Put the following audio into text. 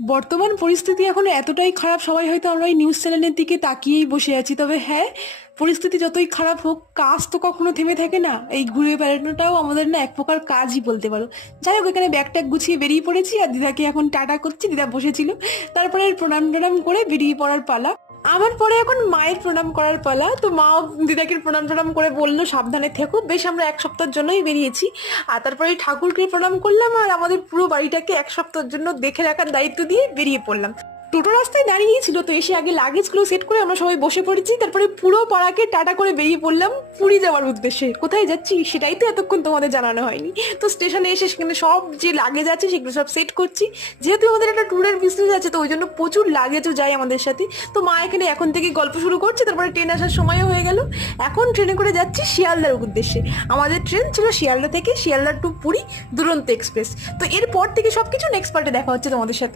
বর্তমান পরিস্থিতি এখন এতটাই খারাপ, সবাই হয়তো আমরা এই নিউজ চ্যানেলের দিকে তাকিয়েই বসে আছি। তবে হ্যাঁ, পরিস্থিতি যতই খারাপ হোক, কাজ তো কখনো থেমে থাকে না। এই ঘুরে বেড়ানোটাও আমাদের না এক প্রকার কাজই বলতে পারো। যাই হোক, এখানে ব্যাগ ট্যাগ গুছিয়ে বেরিয়ে পড়েছি আর দিদাকে এখন টাটা করছি। দিদা বসেছিল, তারপরে প্রণাম টনাম করে বেরিয়ে পড়ার পালা। আমার পরে এখন মায়ের প্রণাম করার পালা। তো মাও দিদাকে প্রণাম টনাম করে বললো সাবধানে থেকো। বেশ, আমরা এক সপ্তাহের জন্যই বেরিয়েছি। আর তারপরে ঠাকুরকে প্রণাম করলাম আর আমাদের পুরো বাড়িটাকে এক সপ্তাহের জন্য দেখে রাখার দায়িত্ব দিয়ে বেরিয়ে পড়লাম। টোটো রাস্তায় দাঁড়িয়েই ছিল, তো এসে আগে লাগেজগুলো সেট করে আমরা সবাই বসে পড়েছি। তারপরে পুরো পাড়াকে টাটা করে বেরিয়ে পড়লাম পুরী যাওয়ার উদ্দেশ্যে। কোথায় যাচ্ছি সেটাই তো এতক্ষণ তোমাদের জানানো হয়নি। তো স্টেশনে এসে সেখানে সব যে লাগেজ আছে সেগুলো সব সেট করছি। যেহেতু আমাদের একটা ট্যুরের বিজনেস আছে, তো ওই জন্য প্রচুর লাগেজও যায় আমাদের সাথে। তো মা এখানে এখন থেকে গল্প শুরু করছে। তারপরে ট্রেন আসার সময়ও হয়ে গেল। এখন ট্রেনে করে যাচ্ছি শিয়ালদার উদ্দেশ্যে। আমাদের ট্রেন ছিল শিয়ালদা থেকে শিয়ালদা টু পুরী দুরন্ত এক্সপ্রেস। তো এরপর থেকে সবকিছু নেক্সট পার্টে দেখা হচ্ছে তোমাদের সাথে।